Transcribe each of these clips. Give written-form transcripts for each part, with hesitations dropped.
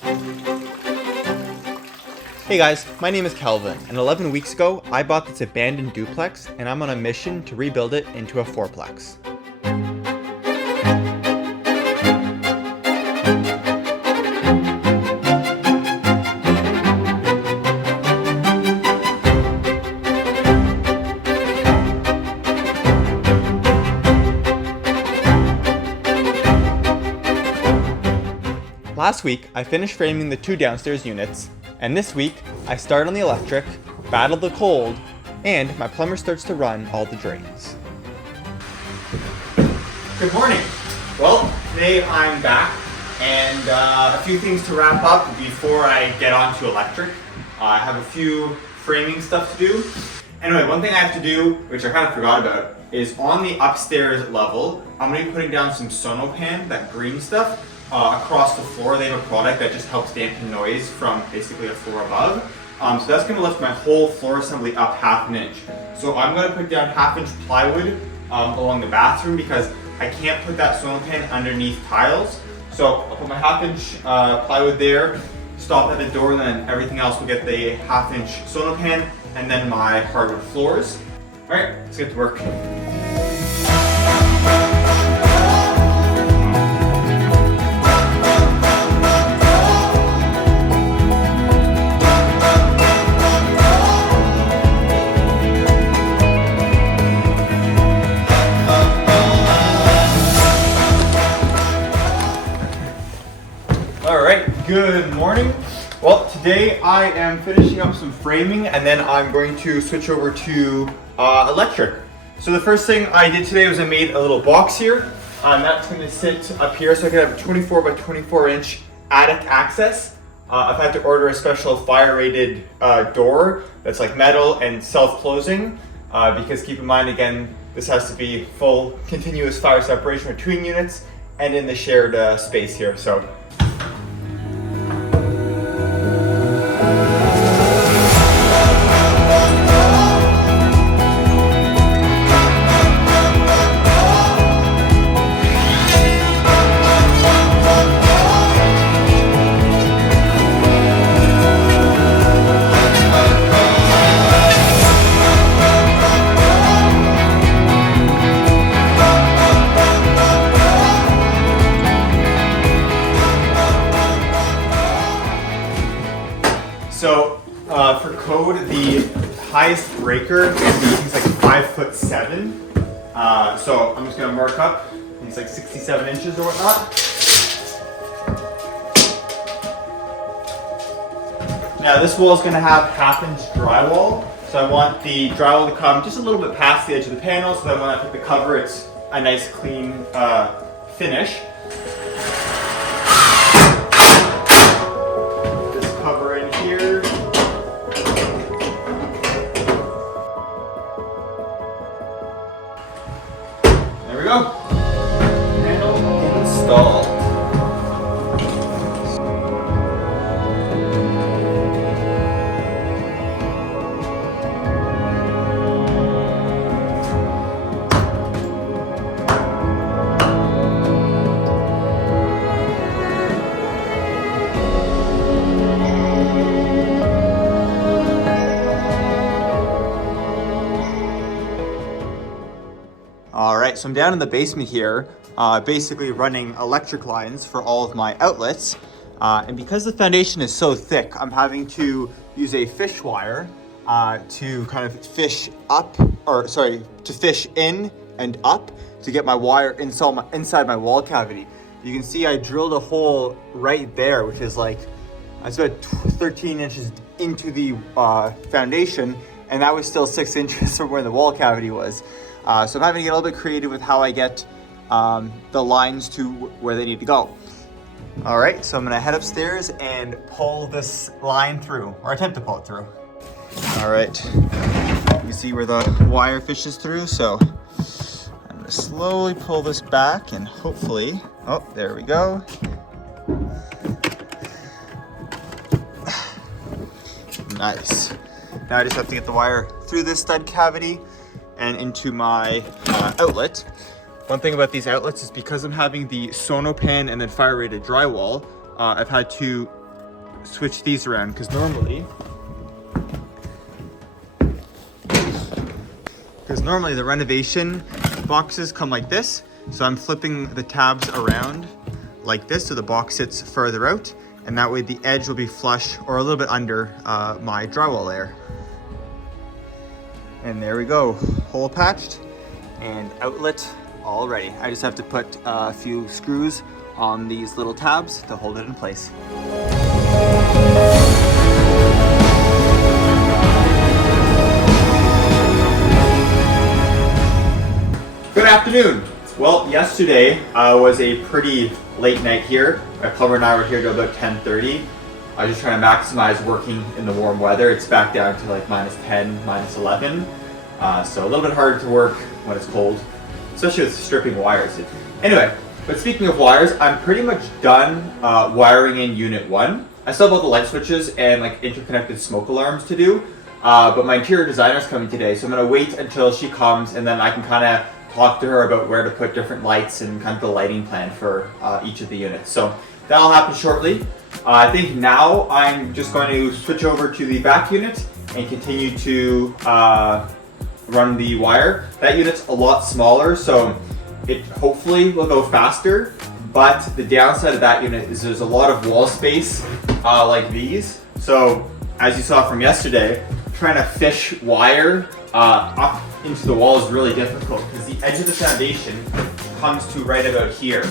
Hey guys, my name is Kelvin, and 11 weeks ago, I bought this abandoned duplex, and I'm on a mission to rebuild it into a fourplex. Last week, I finished framing the 2 downstairs units, and this week, I start on the electric, battle the cold, and my plumber starts to run all the drains. Good morning. Well, today I'm back, and a few things to wrap up before I get on to electric. I have a few framing stuff to do. Anyway, one thing I have to do, which I kind of forgot about, is on the upstairs level, I'm going to be putting down some Sonopan, that green stuff, across the floor. They have a product that just helps dampen noise from basically a floor above. So that's going to lift my whole floor assembly up half an inch. So I'm going to put down 1/2 inch plywood along the bathroom because I can't put that Sonopan underneath tiles. So I'll put my 1/2 inch plywood there, stop at the door, and then everything else will get the 1/2 inch Sonopan, and then my hardwood floors. All right, let's get to work. Good morning. Well, today I am finishing up some framing and then I'm going to switch over to electric. So the first thing I did today was I made a little box here. That's going to sit up here so I can have a 24 by 24 inch attic access. I've had to order a special fire rated door that's like metal and self-closing because keep in mind again, this has to be full continuous fire separation between units and in the shared space here. So. So for code, the highest breaker is like 5'7". So I'm just gonna mark up. It's like 67 inches or whatnot. Now this wall is gonna have 1/2 inch drywall. So I want the drywall to come just a little bit past the edge of the panel so that when I put the cover, it's a nice clean finish. There we go. Panel installed. Alright, so I'm down in the basement here, basically running electric lines for all of my outlets. And because the foundation is so thick, I'm having to use a fish wire to kind of fish in and up to get my wire inside my wall cavity. You can see I drilled a hole right there, which is like, it's about 13 inches into the foundation, and that was still 6 inches from where the wall cavity was. So I'm having to get a little bit creative with how I get the lines to where they need to go. All right, so I'm gonna head upstairs and pull this line through, or attempt to pull it through. All right, you see where the wire fishes through, so I'm gonna slowly pull this back and hopefully, oh, there we go. Nice. Now I just have to get the wire through this stud cavity and into my outlet. One thing about these outlets is because I'm having the Sonopan and then fire rated drywall, I've had to switch these around because normally the renovation boxes come like this. So I'm flipping the tabs around like this so the box sits further out, and that way the edge will be flush or a little bit under my drywall layer. And there we go, hole patched and outlet all ready. I just have to put a few screws on these little tabs to hold it in place. Good afternoon. Well, yesterday was a pretty late night here. My plumber and I were here till about 10:30. I was just trying to maximize working in the warm weather. It's back down to like -10, -11. So a little bit harder to work when it's cold, especially with stripping wires. Anyway, but speaking of wires, I'm pretty much done wiring in unit 1. I still have all the light switches and like interconnected smoke alarms to do, but my interior designer is coming today, so I'm gonna wait until she comes and then I can kind of talk to her about where to put different lights and kind of the lighting plan for each of the units. So that'll happen shortly. I think now I'm just going to switch over to the back unit and continue to run the wire. That unit's a lot smaller, so it hopefully will go faster, but the downside of that unit is there's a lot of wall space like these. So as you saw from yesterday, trying to fish wire up into the wall is really difficult because the edge of the foundation comes to right about here.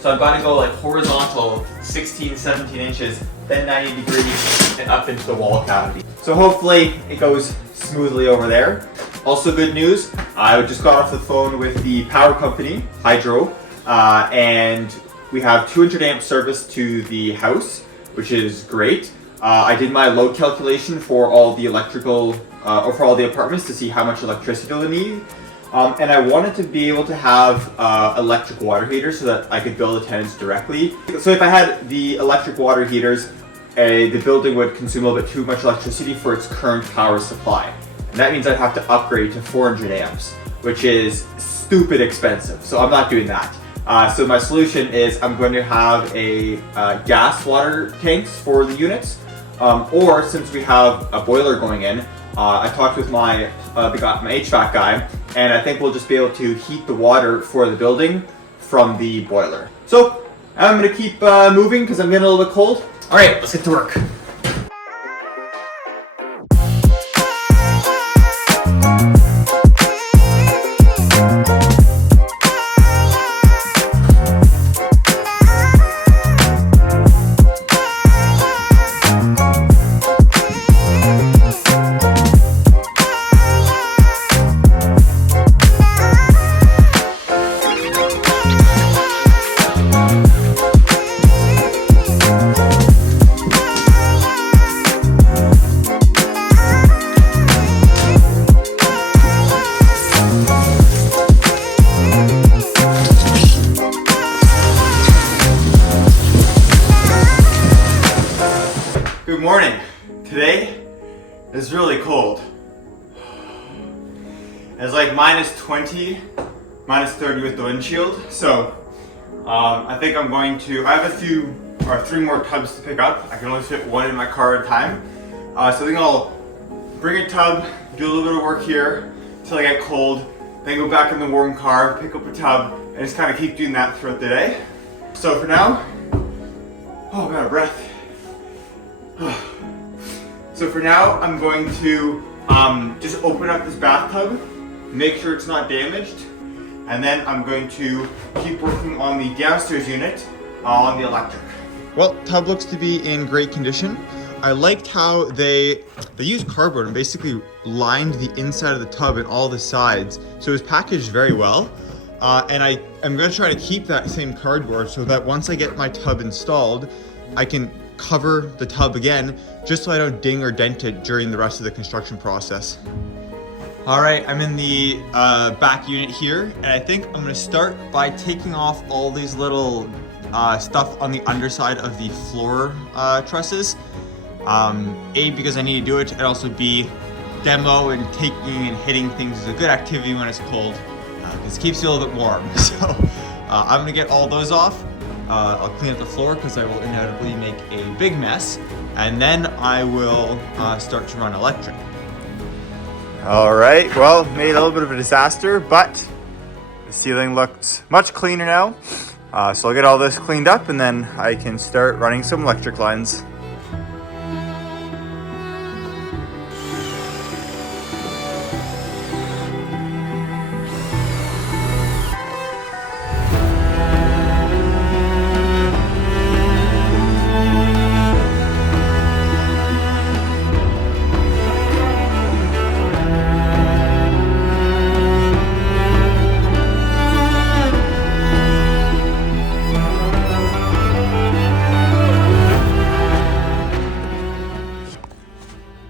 So I've got to go like horizontal 16, 17 inches, then 90 degrees and up into the wall cavity. So hopefully it goes smoothly over there. Also good news, I just got off the phone with the power company, Hydro, and we have 200 amp service to the house, which is great. I did my load calculation for all the electrical, or for all the apartments to see how much electricity they'll need. And I wanted to be able to have electric water heaters so that I could bill the tenants directly. So if I had the electric water heaters, the building would consume a little bit too much electricity for its current power supply. And that means I'd have to upgrade to 400 amps, which is stupid expensive. So I'm not doing that. So my solution is I'm going to have a gas water tanks for the units, or since we have a boiler going in, I talked with my HVAC guy, and I think we'll just be able to heat the water for the building from the boiler. So I'm gonna keep moving because I'm getting a little bit cold. All right, let's get to work. Good morning. Today is really cold. It's like -20, -30 with the windshield. So I think I'm going to, I have 3 more tubs to pick up. I can only fit one in my car at a time. So I think I'll bring a tub, do a little bit of work here until I get cold, then go back in the warm car, pick up a tub, and just kind of keep doing that throughout the day. So for now, oh, I'm out of breath. So for now, I'm going to just open up this bathtub, make sure it's not damaged, and then I'm going to keep working on the downstairs unit on the electric. Well, tub looks to be in great condition. I liked how they used cardboard and basically lined the inside of the tub and all the sides, so it was packaged very well. And I'm going to try to keep that same cardboard so that once I get my tub installed, I can cover the tub again just so I don't ding or dent it during the rest of the construction process. All right, I'm in the back unit here, and I think I'm gonna start by taking off all these little stuff on the underside of the floor trusses. A, because I need to do it, and also B, demo and taking and hitting things is a good activity when it's cold, because it keeps you a little bit warm. So I'm gonna get all those off, I'll clean up the floor because I will inevitably make a big mess, and then I will start to run electric. All right, well, made a little bit of a disaster, but the ceiling looks much cleaner now. So I'll get all this cleaned up and then I can start running some electric lines.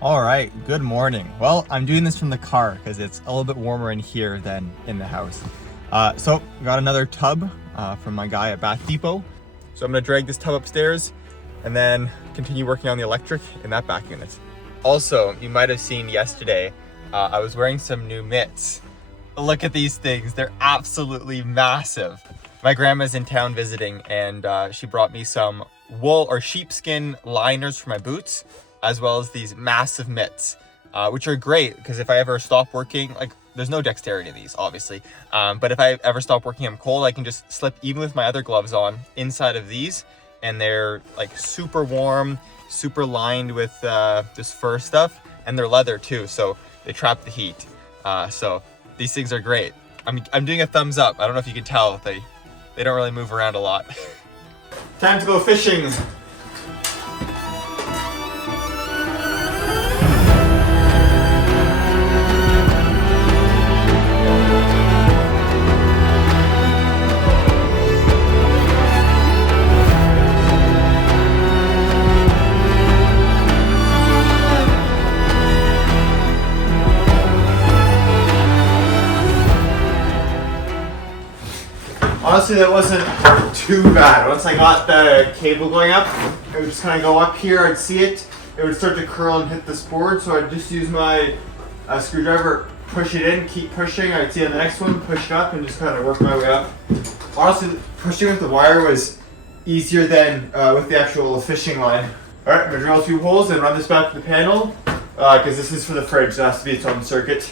All right, good morning. Well, I'm doing this from the car because it's a little bit warmer in here than in the house. So got another tub from my guy at Bath Depot. So I'm gonna drag this tub upstairs and then continue working on the electric in that back unit. Also, you might have seen yesterday, I was wearing some new mitts. Look at these things, they're absolutely massive. My grandma's in town visiting and she brought me some wool or sheepskin liners for my boots, as well as these massive mitts, which are great because if I ever stop working, like there's no dexterity in these, obviously. But if I ever stop working, I'm cold, I can just slip, even with my other gloves on, inside of these, and they're like super warm, super lined with this fur stuff, and they're leather too, so they trap the heat. So these things are great. I'm doing a thumbs up. I don't know if you can tell, they don't really move around a lot. Time to go fishing. Honestly, that wasn't too bad. Once I got the cable going up, it would just kind of go up here, I'd see it, it would start to curl and hit this board, so I'd just use my screwdriver, push it in, keep pushing, I'd see on the next one, push it up, and just kind of work my way up. Honestly, pushing with the wire was easier than with the actual fishing line. Alright, I'm going to drill 2 holes and run this back to the panel, because this is for the fridge, so it has to be its own circuit.